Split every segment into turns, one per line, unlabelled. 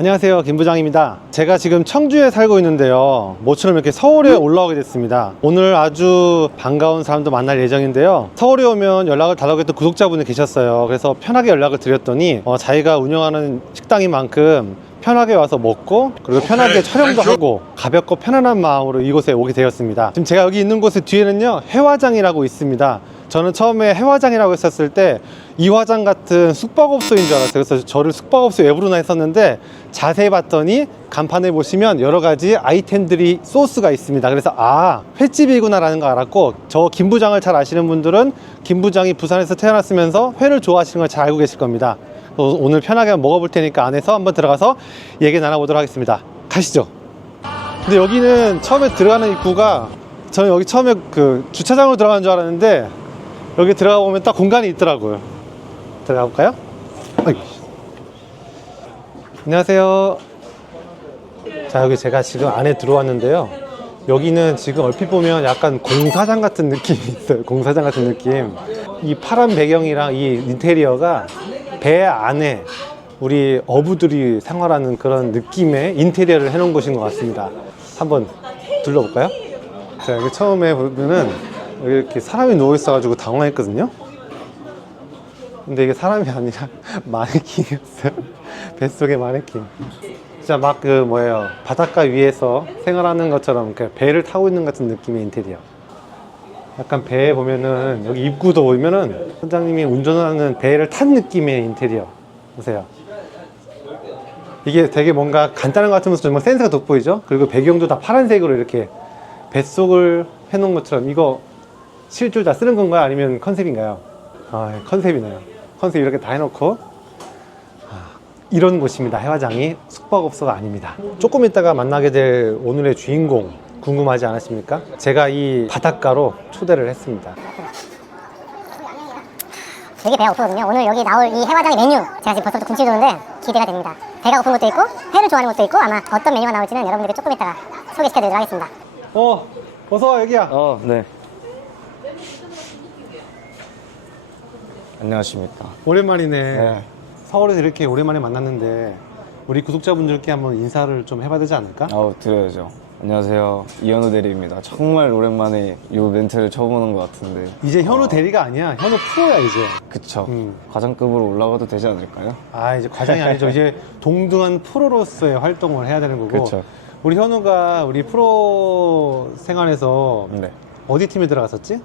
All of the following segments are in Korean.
안녕하세요. 김 부장입니다. 제가 지금 청주에 살고 있는데요. 모처럼 이렇게 서울에 올라오게 됐습니다. 오늘 아주 반가운 사람도 만날 예정인데요. 서울에 오면 연락을 달라고 했던 구독자분이 계셨어요. 그래서 편하게 연락을 드렸더니 어, 자기가 운영하는 식당인 만큼 편하게 와서 먹고 그리고 편하게 촬영도 하고 가볍고 편안한 마음으로 이곳에 오게 되었습니다. 지금 제가 여기 있는 곳의 뒤에는요 해화장이라고 있습니다 저는 처음에 해화장이라고 했었을 때 이화장 같은 숙박업소인 줄 알았어요. 그래서 저를 숙박업소에 왜 부르나 했었는데 자세히 봤더니 간판에 보시면 여러 가지 아이템들이 소스가 있습니다. 그래서 아 횟집이구나 라는 거 알았고 저 김부장을 잘 아시는 분들은 김부장이 부산에서 태어났으면서 회를 좋아하시는 걸 잘 알고 계실 겁니다. 그래서 오늘 편하게 먹어볼 테니까 안에서 한번 들어가서 얘기 나눠보도록 하겠습니다. 가시죠. 근데 여기는 처음에 들어가는 입구가 저는 여기 처음에 그 주차장으로 들어가는 줄 알았는데 여기 들어가 보면 딱 공간이 있더라고요. 들어가 볼까요? 아이고. 안녕하세요. 자, 여기 제가 지금 안에 들어왔는데요. 여기는 지금 얼핏 보면 약간 공사장 같은 느낌이 있어요. 공사장 같은 느낌. 이 파란 배경이랑 이 인테리어가 배 안에 우리 어부들이 생활하는 그런 느낌의 인테리어를 해놓은 곳인 것 같습니다. 한번 둘러볼까요? 자, 여기 처음에 보면은 이렇게 사람이 누워있어가지고 당황했거든요. 근데 이게 사람이 아니라 마네킹이었어요. 뱃속의 마네킹. 진짜 막 그 뭐예요. 바닷가 위에서 생활하는 것처럼 그 배를 타고 있는 것 같은 느낌의 인테리어. 약간 배에 보면은 여기 입구도 보면은 선장님이 운전하는 배를 탄 느낌의 인테리어. 보세요. 이게 되게 뭔가 간단한 것 같으면서 정말 센스가 돋보이죠? 그리고 배경도 다 파란색으로 이렇게 뱃속을 해놓은 것처럼 이거 실줄 다 쓰는 건가요? 아니면 컨셉인가요? 아, 예, 컨셉이네요. 컨셉 이렇게 다 해놓고 아, 이런 곳입니다. 해화장이 숙박업소가 아닙니다. 조금 있다가 만나게 될 오늘의 주인공 궁금하지 않으십니까? 제가 이 바닷가로 초대를 했습니다.
되게 배가 고프거든요. 오늘 여기 나올 이 해화장의 메뉴 제가 지금 벌써부터 군침이 도는데 기대가 됩니다. 배가 고픈 것도 있고 회를 좋아하는 것도 있고 아마 어떤 메뉴가 나올지는 여러분들께 조금 이따가 소개시켜드리도록 하겠습니다.
어, 어서 와 여기야.
어, 네. 안녕하십니까.
오랜만이네.
네.
서울에서 이렇게 오랜만에 만났는데 우리 구독자분들께 한번 인사를 좀 해봐야 되지 않을까?
아우, 드려야죠. 안녕하세요. 이현우 대리입니다. 정말 오랜만에 이 멘트를 쳐보는 것 같은데.
이제 현우 대리가 아니야. 현우 프로야 이제.
그쵸.
음.
과장급으로 올라가도 되지 않을까요?
아 이제 과장이 아니죠. 이제 동등한 프로로서의 활동을 해야 되는 거고.
그쵸.
우리 현우가 우리 프로 생활에서
네.
어디 팀에 들어갔었지?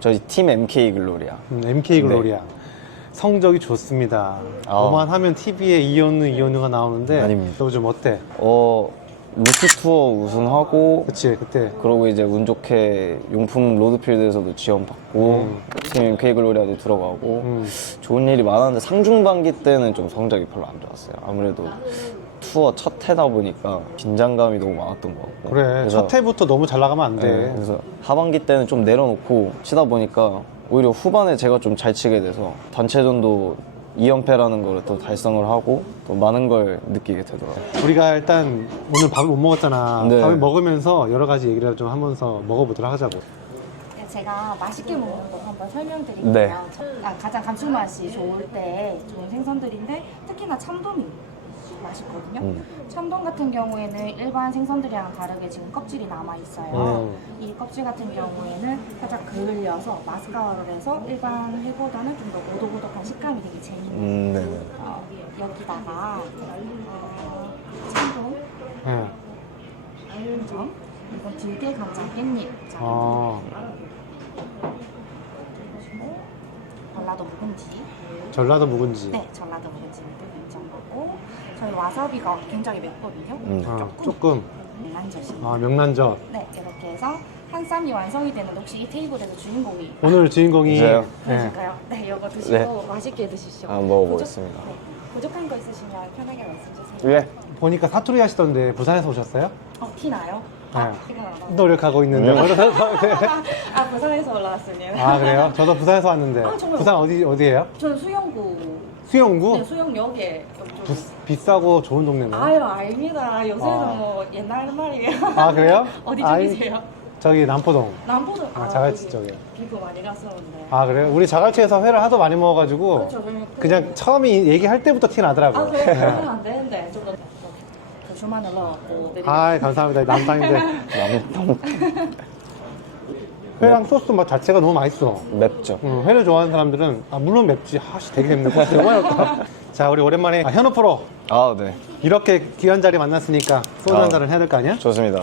저희 팀 MK 글로리아.
음, MK 글로리아. 성적이 좋습니다.
아.
뭐만 하면 TV에 이현우, 이현우가 나오는데
아닙니다.
요즘 어때?
어, 루키 투어 우승하고,
그치 그때
그러고 이제 운 좋게 용품 로드필드에서도 지원받고, 팀 MK 글로리아도 들어가고,
음.
좋은 일이 많았는데 상중반기 때는 좀 성적이 별로 안 좋았어요. 아무래도 투어 첫 해다 보니까 긴장감이 너무 많았던 것 같고.
그래 첫 해부터 너무 잘 나가면 안 돼.
네, 그래서 하반기 때는 좀 내려놓고 치다 보니까 오히려 후반에 제가 좀 잘 치게 돼서 단체전도 2연패라는 걸 또 달성을 하고 또 많은 걸 느끼게 되더라고요.
우리가 일단 오늘 밥을 못 먹었잖아.
네.
밥을 먹으면서 여러 가지 얘기를 좀 하면서 먹어보도록 하자고.
네, 제가 맛있게 먹는 법 한번 설명드릴게요.
네.
아, 가장 감칠맛이 좋을 때 좋은 생선들인데 특히나 참돔이 맛있거든요.
음.
참돔 같은 경우에는 일반 생선들이랑 다르게 지금 껍질이 남아 있어요.
음.
이 껍질 같은 경우에는 살짝 그을려서 마스카라를 해서 일반 회보다는 좀 더 오독오독한 식감이 되게 재밌는
음, 네네.
어, 여기다가 어, 참돔,
예.
점 이건 들깨 간장 깻잎 아,고 전라도 묵은지
전라도 묵은지.
네, 전라도 묵은지를 인정하고 저희 와사비가 굉장히 맵거든요.
음.
아, 조금.
난젓이.
아, 명란젓.
네, 이렇게 해서 한 쌈이 완성이 되는데 혹시 이 테이블에서 주인공이
오늘 주인공이.
맞아요.
예.
되실까요? 네, 이거 드시고
네.
맛있게 드십시오.
한번 먹어보겠습니다.
부족, 네, 부족한 거 있으시면 편하게 말씀 주세요.
예.
보니까 사투리 하시던데 부산에서 오셨어요?
어, 티 나요? 아,
네. 노력하고 있는데.
아, 부산에서 올라왔습니다.
아, 그래요? 저도 부산에서 왔는데.
아, 정말요?
부산 어디, 어디예요?
저는 수영구.
수영구?
네, 수영역에 좀.
부- 비싸고 좋은 동네인가요?
아유, 아닙니다. 요새는
아.
뭐 옛날 말이에요.
아, 그래요?
어디
아이,
쪽이세요?
저기 남포동.
남포동.
아, 자갈치
여기
쪽에.
비프 많이 갔었는데.
아, 그래요? 우리 자갈치에서 회를 하도 많이 먹어가지고.
그렇죠. 저는
그냥 처음에 얘기할 때부터 티 나더라고요.
아, 그래? 그러면 안 되는데. 좀 더. 넣어갖고 내리고
아 감사합니다. 남탕인데
너무
회랑 소스 맛 자체가 너무 맛있어.
맵죠.
음, 회를 좋아하는 사람들은 아 물론 맵지. 아씨 되게 맵네. 너무 어렵다. 자 우리 오랜만에 아, 현우 프로
아, 네.
이렇게 귀한 자리 만났으니까 소주
아.
한 잔을 해야 될 거 아니야?
좋습니다.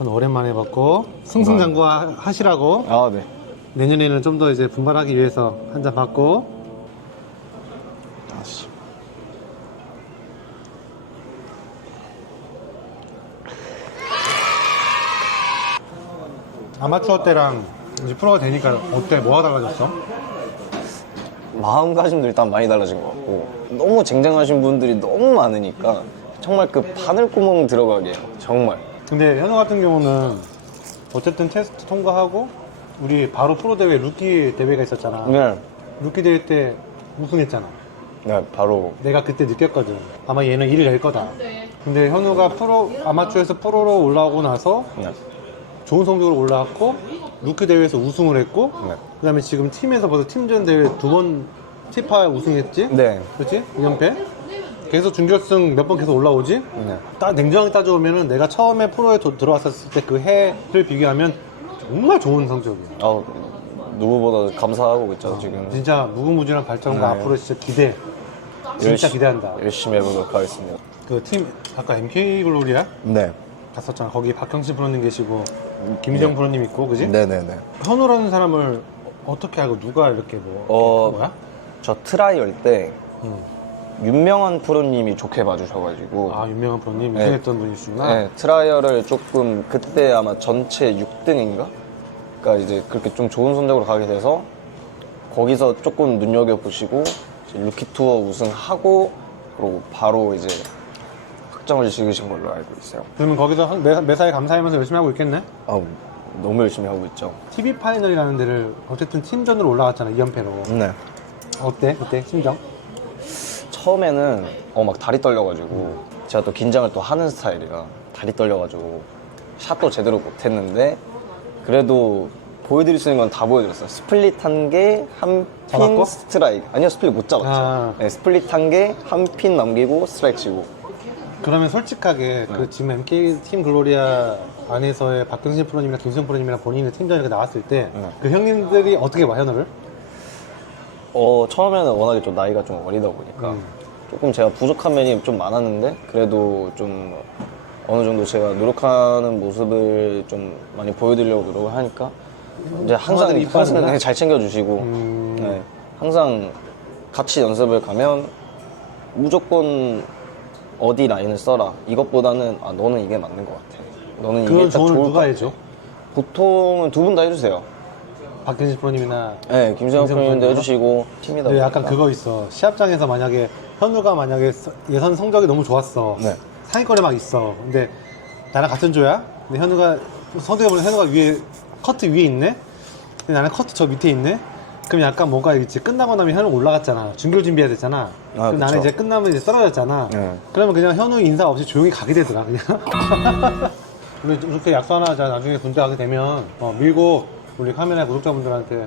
오랜만에 봤고 승승장구하 하시라고
아, 네.
내년에는 좀 더 이제 분발하기 위해서 한 잔 받고 아마추어 때랑 이제 프로가 되니까 어때? 뭐가 달라졌어?
마음가짐도 일단 많이 달라진 것 같고 너무 쟁쟁하신 분들이 너무 많으니까 정말 그 바늘구멍 들어가게 해요. 정말.
근데 현우 같은 경우는 어쨌든 테스트 통과하고 우리 바로 프로 대회 루키 대회가 있었잖아.
네.
루키 대회 때 우승했잖아.
네, 바로
내가 그때 느꼈거든. 아마 얘는 일을 낼 거다. 근데 현우가 프로 아마추어에서 프로로 올라오고 나서
네.
좋은 성적으로 올라왔고 루키 대회에서 우승을 했고
네.
그다음에 지금 팀에서 벌써 팀전 대회 두 번 티파 우승했지?
네.
그렇지? 2연패? 계속 준결승 몇 번 계속 올라오지?
네.
딱 냉정하게 따져보면은 내가 처음에 프로에 도- 들어왔었을 때 그 해를 비교하면 정말 좋은 성적이야.
아, 누구보다 감사하고 있죠, 지금.
진짜 무궁무진한 발전과
네.
앞으로 진짜 기대. 진짜
열심-
기대한다.
열심히 해보도록 하겠습니다.
그 팀 아까 MK 글로리아
네.
갔었잖아. 거기 박형신 프로님 계시고 김희정 프로님 있고, 그지?
네네네.
현우라는 사람을 어떻게 알고 누가 이렇게 뭐
어,
한 거야?
저 트라이얼 때
응.
윤명한 프로님이 좋게 봐주셔가지고
아 유명한 프로님
네.
우승했던 분이시구나.
네, 트라이얼을 조금 그때 아마 전체 6등인가? 그러니까 이제 그렇게 좀 좋은 성적으로 가게 돼서 거기서 조금 눈여겨 보시고 이제 루키 투어 우승하고 그리고 바로 이제 확정을 지으신 걸로 알고 있어요.
그러면 거기서 한- 매, 매사에 감사하면서 열심히 하고 있겠네?
아, 너무 열심히 하고 있죠.
TV 파이널이라는 데를 어쨌든 팀전으로 올라갔잖아 2연패로.
네.
어때? 그때 심정?
처음에는 어 막 다리 떨려가지고 제가 또 긴장을 또 하는 스타일이라 다리 떨려가지고 샷도 제대로 못했는데 그래도 보여드릴 수 있는 건 다 보여드렸어요. 스플릿 한 개, 한핀
잡았고?
스트라이크. 아니요, 스플릿 못 잡았죠.
아.
네, 스플릿 한 개, 한 핀 남기고 스트라이크 치고.
그러면 솔직하게 그 지금 MK 팀 글로리아 안에서의 박경신 프로님이나 김수영 프로님이랑 본인의 팀전에 나왔을 때그
네.
형님들이 어떻게 봐 현우를?
어, 처음에는 워낙에 좀 나이가 좀 어리다 보니까
음.
조금 제가 부족한 면이 좀 많았는데 그래도 좀 어느 정도 제가 노력하는 모습을 좀 많이 보여드리려고 노력을 하니까 이제 항상
형아들이 이뻐하는구나.
항상 잘 챙겨주시고
음.
네, 항상 같이 연습을 가면 무조건 어디 라인을 써라 이것보다는 아 너는 이게 맞는 것 같아 너는 이게
그런
딱
조언을
좋을
누가
것 같아.
해줘?
보통은 두 분 다 해주세요
박경신 프로님이나
네 김수영
김수영 프로님도?
해주시고 팀이다
근데 약간
보니까.
그거 있어 시합장에서 만약에 현우가 만약에 서- 예선 성적이 너무 좋았어
네.
상위권에 막 있어 근데 나랑 같은 조야 근데 현우가 선두에 보면 현우가 위에 커트 위에 있네 근데 나는 커트 저 밑에 있네 그럼 약간 뭔가 있지 끝나고 나면 현우 올라갔잖아. 준결 준비해야 되잖아. 그럼
그쵸.
나는 이제 끝나면 이제 떨어졌잖아.
네.
그러면 그냥 현우 인사 없이 조용히 가게 되더라 그냥. 우리 이렇게 약속 하나 하자. 나중에 군대 가게 되면. 어, 밀고 우리 카메라 구독자분들한테.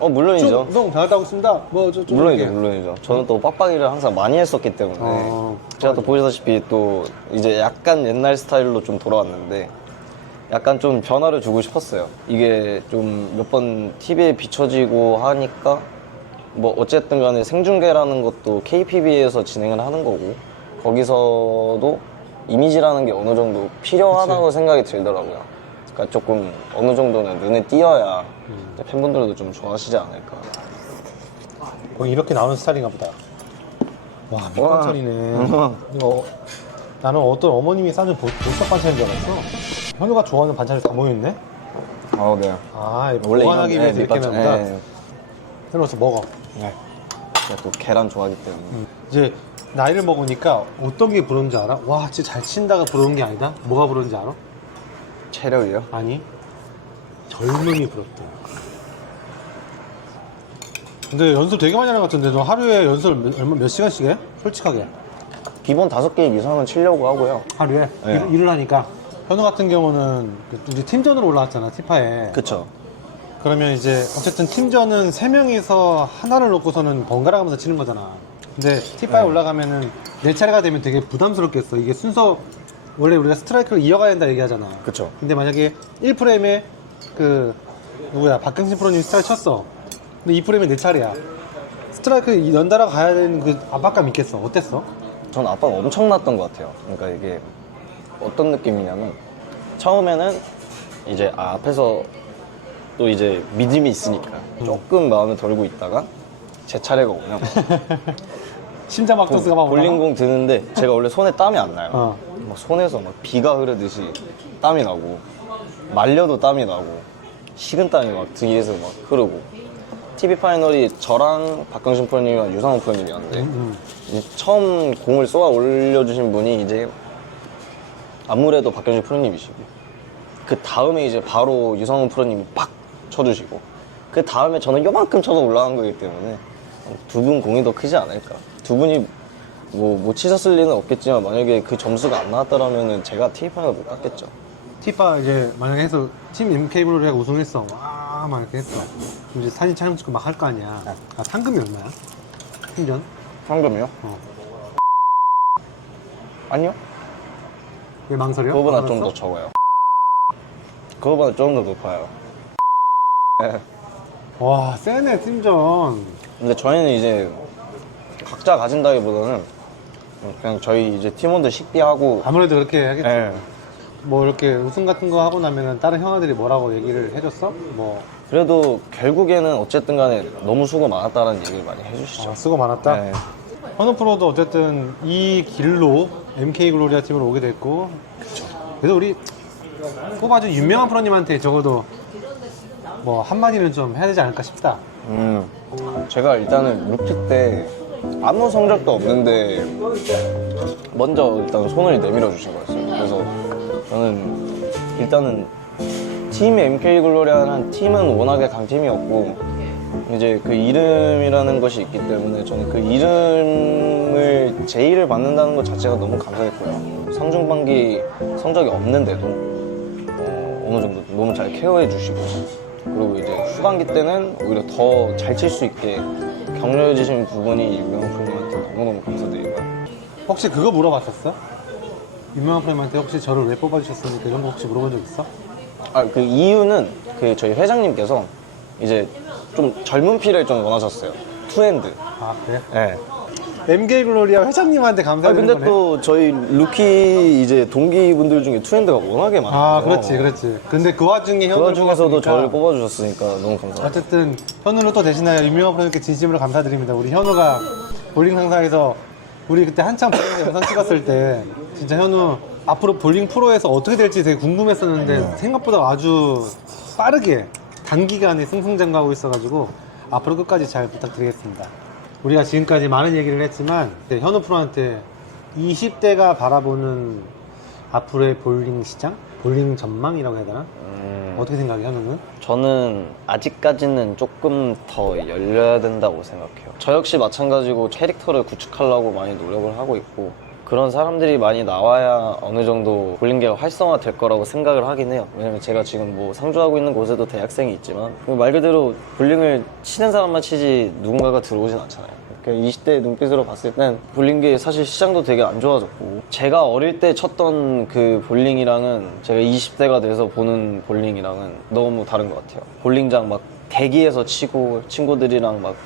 어 물론이죠.
쭉 운동 잘하고 있습니다. 뭐 저 좀
물론이죠,
이렇게.
물론이죠. 저는 또 빡빡이를 항상 많이 했었기 때문에.
어.
제가 또 보시다시피 또 이제 약간 옛날 스타일로 좀 돌아왔는데 약간 좀 변화를 주고 싶었어요. 이게 좀 몇 번 TV에 비춰지고 하니까 뭐 어쨌든 간에 생중계라는 것도 KPB에서 진행을 하는 거고 거기서도 이미지라는 게 어느 정도 필요하다고 생각이 들더라고요. 그러니까 조금 어느 정도는 눈에 띄어야 이제 팬분들도 좀 좋아하시지 않을까.
거기 이렇게 나오는 스타일인가 보다. 와, 밑반찬이네. 이거 나는 어떤 어머님이 싸준 보- 보석 반찬인 줄 알았어. 현우가 좋아하는 반찬이 다 모여있네?
아, 네.
아,
원래
보관하기
이런-
위해서
네,
이렇게
밑반찬,
하는 거다.
네.
현우서 먹어.
제가 또 계란 좋아하기 때문에.
이제 나이를 먹으니까 어떤 게 부러운지 알아? 와, 진짜 잘 친다가 부러운 게 아니다? 뭐가 부러운지 알아?
체력이요?
아니, 젊음이 부럽다. 근데 연습 되게 많이 하는 것 같은데 너 하루에 연습을 몇, 얼마- 몇 시간씩 해? 솔직하게.
기본 다섯 개 이상은 치려고 하고요.
하루에
네.
일, 일을 하니까 현우 같은 경우는 우리 팀전으로 올라왔잖아 티파에
그쵸.
그러면 이제 어쨌든 팀전은 세 명이서 하나를 놓고서는 번갈아 가면서 치는 거잖아 근데 T5 올라가면은 내 차례가 되면 되게 부담스럽겠어. 이게 순서 원래 우리가 스트라이크를 이어가야 된다 얘기하잖아.
그쵸.
근데 만약에 1프레임에 그 누구야 박경신 프로님 스트라이크 쳤어. 근데 2프레임에 내 차례야. 스트라이크 연달아 가야 되는 그 압박감 있겠어. 어땠어?
전 압박 엄청났던 것 같아요. 그러니까 이게 어떤 느낌이냐면 처음에는 이제 아, 앞에서 또 이제 믿음이 있으니까 조금 마음에 덜고 있다가 제 차례가 오면
심장 박도수가 막?
볼링공 드는데 제가 원래 손에 땀이 안 나요.
어.
막 손에서 막 비가 흐르듯이 땀이 나고 말려도 땀이 나고 식은 땀이 막 등에서 막 흐르고 TV 파이널이 저랑 박경신 프로님이랑 유상훈 프로님이었는데
음.
이제 처음 공을 쏘아 올려주신 분이 이제 아무래도 박경신 프로님이시고 그 다음에 이제 바로 유상훈 프로님이 팍 쳐주시고 그 다음에 저는 요만큼 쳐서 올라간 거기 때문에 두 분 공이 더 크지 않을까 두 분이 뭐 못 치셨을 리는 없겠지만 만약에 그 점수가 안 나왔더라면은 제가 TF를 못 갔겠죠
티파 이제 만약에 해서 팀 MK 블루리가 우승했어. 와, 막 이렇게 했어. 그럼 이제 사진 촬영 찍고 막 할 거 아니야. 아, 상금이 얼마야? 팀전?
상금이요?
어.
아니요
왜 망설여?
그거보다
알았어?
좀더 적어요 그거보다 조금 더 높아요 네.
와, 세네, 팀전.
근데 저희는 이제 각자 가진다기보다는 그냥 저희 이제 팀원들 식비하고
아무래도 그렇게 하겠지.
예.
뭐 이렇게 우승 같은 거 하고 나면은 다른 형아들이 뭐라고 얘기를 해줬어? 뭐
그래도 결국에는 어쨌든 간에 너무 수고 많았다는 얘기를 많이 해주시죠.
아, 수고 많았다.
네.
현우 프로도 어쨌든 이 길로 MK 글로리아 팀으로 오게 됐고. 그래서 우리 꼭 아주 유명한 프로님한테 적어도 뭐 한마디는 좀 해야 되지 않을까 싶다.
음, 제가 일단은 루키 때 아무 성적도 없는데 먼저 일단 손을 내밀어 주신 거였어요. 그래서 저는 일단은 팀 MK 글로리아라는 팀은 워낙에 강팀이었고 이제 그 이름이라는 것이 있기 때문에 저는 그 이름을 제의를 받는다는 것 자체가 너무 감사했고요. 상중반기 성적이 없는데도 어, 어느 정도 너무 잘 케어해 주시고 그리고 이제 후반기 때는 오히려 더 잘 칠 수 있게 격려해 주신 부분이 유명한 프로님한테 너무너무 감사드리고요.
혹시 그거 물어봤었어? 유명한 프로님한테 혹시 저를 왜 뽑아주셨습니까? 이런 거 혹시 물어본 적 있어?
아, 그 이유는 그 저희 회장님께서 이제 좀 젊은 피를 좀 원하셨어요. 투핸드.
아 그래?
네.
MK 글로리아 회장님한테
아,
감사드리는
근데
거네.
또 저희 루키 이제 동기분들 중에 투핸드가 워낙에 많아요.
아 그렇지 그렇지. 근데 그 와중에
그
현우를
와중에서도
뽑았으니까
저를 뽑아주셨으니까 너무 감사합니다.
어쨌든 현우를 또 대신하여 유명한 프로님께 진심으로 감사드립니다. 우리 현우가 볼링 상사에서 우리 그때 한참 볼링 영상 찍었을 때 진짜 현우 앞으로 볼링 프로에서 어떻게 될지 되게 궁금했었는데 생각보다 아주 빠르게 단기간에 승승장구하고 있어가지고 앞으로 끝까지 잘 부탁드리겠습니다. 우리가 지금까지 많은 얘기를 했지만 현우 프로한테 20대가 바라보는 앞으로의 볼링 시장? 볼링 전망이라고 해야 되나?
음,
어떻게 생각해 현우는?
저는 아직까지는 조금 더 열려야 된다고 생각해요. 저 역시 마찬가지고 캐릭터를 구축하려고 많이 노력을 하고 있고 그런 사람들이 많이 나와야 어느 정도 볼링계가 활성화 될 거라고 생각을 하긴 해요. 왜냐면 제가 지금 뭐 상주하고 있는 곳에도 대학생이 있지만 말 그대로 볼링을 치는 사람만 치지 누군가가 들어오진 않잖아요. 20대 눈빛으로 봤을 땐 볼링계 사실 시장도 되게 안 좋아졌고 제가 어릴 때 쳤던 그 볼링이랑은 제가 20대가 돼서 보는 볼링이랑은 너무 다른 것 같아요. 볼링장 막 대기해서 치고 친구들이랑 막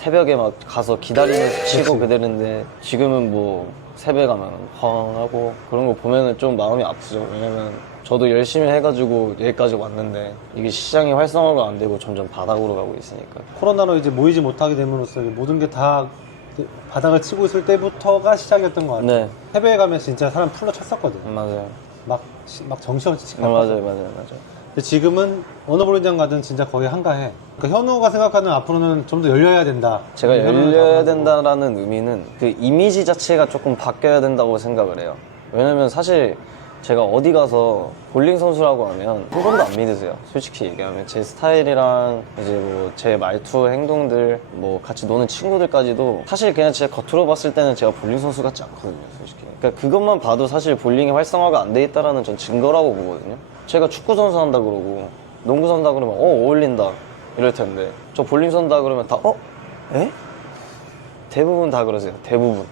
새벽에 막 가서 기다리면서 치고 그대는데 지금은 뭐 새벽에 가면 황 하고 그런 거 보면은 좀 마음이 아프죠. 왜냐면 저도 열심히 해가지고 여기까지 왔는데 이게 시장이 활성화가 안 되고 점점 바닥으로 가고 있으니까
코로나로 이제 모이지 못하게 됨으로써 모든 게 다 바닥을 치고 있을 때부터가 시작이었던 것 같아요.
네
해외에 가면 진짜 사람 풀로 찼었거든.
맞아요.
막, 시- 막 정신없이 치고.
네, 맞아요, 맞아요, 맞아요.
근데 지금은 어느 볼링장 가든 진짜 거의 한가해. 그러니까 현우가 생각하는 앞으로는 좀 더 열려야 된다.
제가
현우는
열려야 된다라는 의미는 그 이미지 자체가 조금 바뀌어야 된다고 생각을 해요. 왜냐면 사실 제가 어디 가서 볼링 선수라고 하면 한 번도 안 믿으세요. 솔직히 얘기하면 제 스타일이랑 이제 뭐 제 말투, 행동들, 뭐 같이 노는 친구들까지도 사실 그냥 제가 겉으로 봤을 때는 제가 볼링 선수 같지 않거든요, 솔직히. 그러니까 그것만 봐도 사실 볼링이 활성화가 안 돼 있다라는 전 증거라고 보거든요. 제가 축구 선수 한다 그러고 농구 선다 그러면 어 어울린다 이럴 텐데 저 볼링 선다 그러면 다 어? 에? 대부분 다 그러세요. 대부분.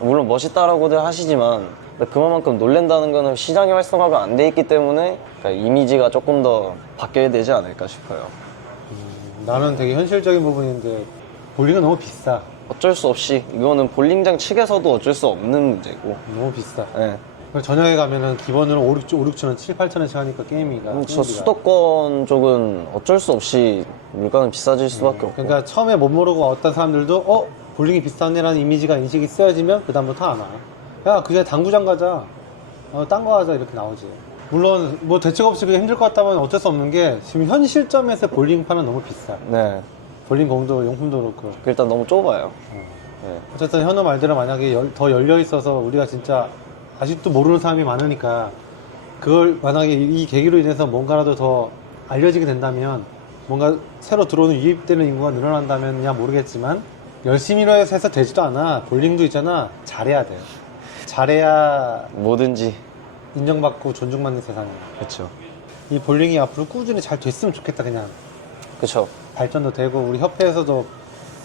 물론 멋있다라고들 하시지만 그만큼 놀랜다는 거는 시장이 활성화가 안 돼 있기 때문에 그러니까 이미지가 조금 더 바뀌어야 되지 않을까 싶어요.
나는 되게 현실적인 부분인데 볼링은 너무 비싸.
어쩔 수 없이 이거는 볼링장 측에서도 어쩔 수 없는 문제고.
너무 비싸.
예.
그리고 저녁에 가면은 기본으로 5, 6, 5, 6천 원, 7, 8천 원씩 하니까 게임이가.
음, 저. 수도권 쪽은 어쩔 수 없이 물가는 비싸질 수밖에 없고.
그러니까 처음에 못 모르고 어떤 사람들도 어 볼링이 비싸네라는 이미지가 인식이 쓰여지면 그 다음부터 안 와. 야 그냥 당구장 가자. 어, 딴 거 하자 이렇게 나오지. 물론 뭐 대책 없이 그게 힘들 것 같다면 어쩔 수 없는 게 지금 현 시점에서 볼링판은 너무 비싸.
네.
볼링 공도 용품도 그렇고.
일단 너무 좁아요. 네.
어쨌든 현우 말대로 만약에 열- 더 열려 있어서 우리가 진짜 아직도 모르는 사람이 많으니까 그걸 만약에 이이 계기로 인해서 뭔가라도 더 알려지게 된다면 뭔가 새로 들어오는 유입되는 인구가 늘어난다면야 모르겠지만 열심히 해서 되지도 않아 볼링도 있잖아 잘해야 돼 잘해야
뭐든지.
인정받고 존중받는 세상이야
그렇죠.
이 볼링이 앞으로 꾸준히 잘 됐으면 좋겠다 그냥
그렇죠.
발전도 되고 우리 협회에서도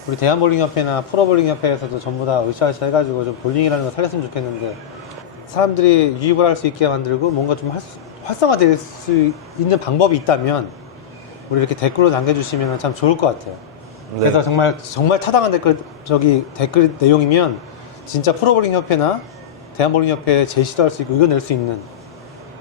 우리 대한볼링협회나 프로볼링협회에서도 전부 다 으쌰으쌰 해가지고 좀 볼링이라는 걸 살렸으면 좋겠는데 사람들이 유입을 할 수 있게 만들고 뭔가 좀 활- 활성화될 수 있는 방법이 있다면 우리 이렇게 댓글로 남겨주시면 참 좋을 것 같아요.
네.
그래서 정말 정말 타당한 댓글 저기 댓글 내용이면 진짜 프로볼링 협회나 대한볼링 협회에 제시도 할 수 있고 의견 낼 수 있는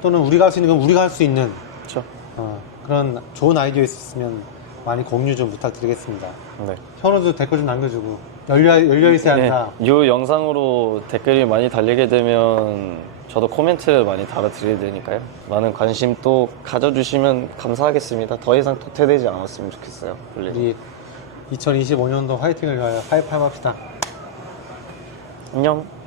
또는 우리가 할 수 있는 건 우리가 할 수 있는
그렇죠.
어, 그런 좋은 아이디어 있었으면 많이 공유 좀 부탁드리겠습니다.
네.
현우도 댓글 좀 남겨주고 열려 열려 있어야 한다.
이 영상으로 댓글이 많이 달리게 되면 저도 코멘트 많이 달아드려야 되니까요. 많은 관심 또 가져주시면 감사하겠습니다. 더 이상 도태되지 않았으면 좋겠어요. 볼링.
우리 2025년도 화이팅을 위하여 하이파이브 합시다.
안녕.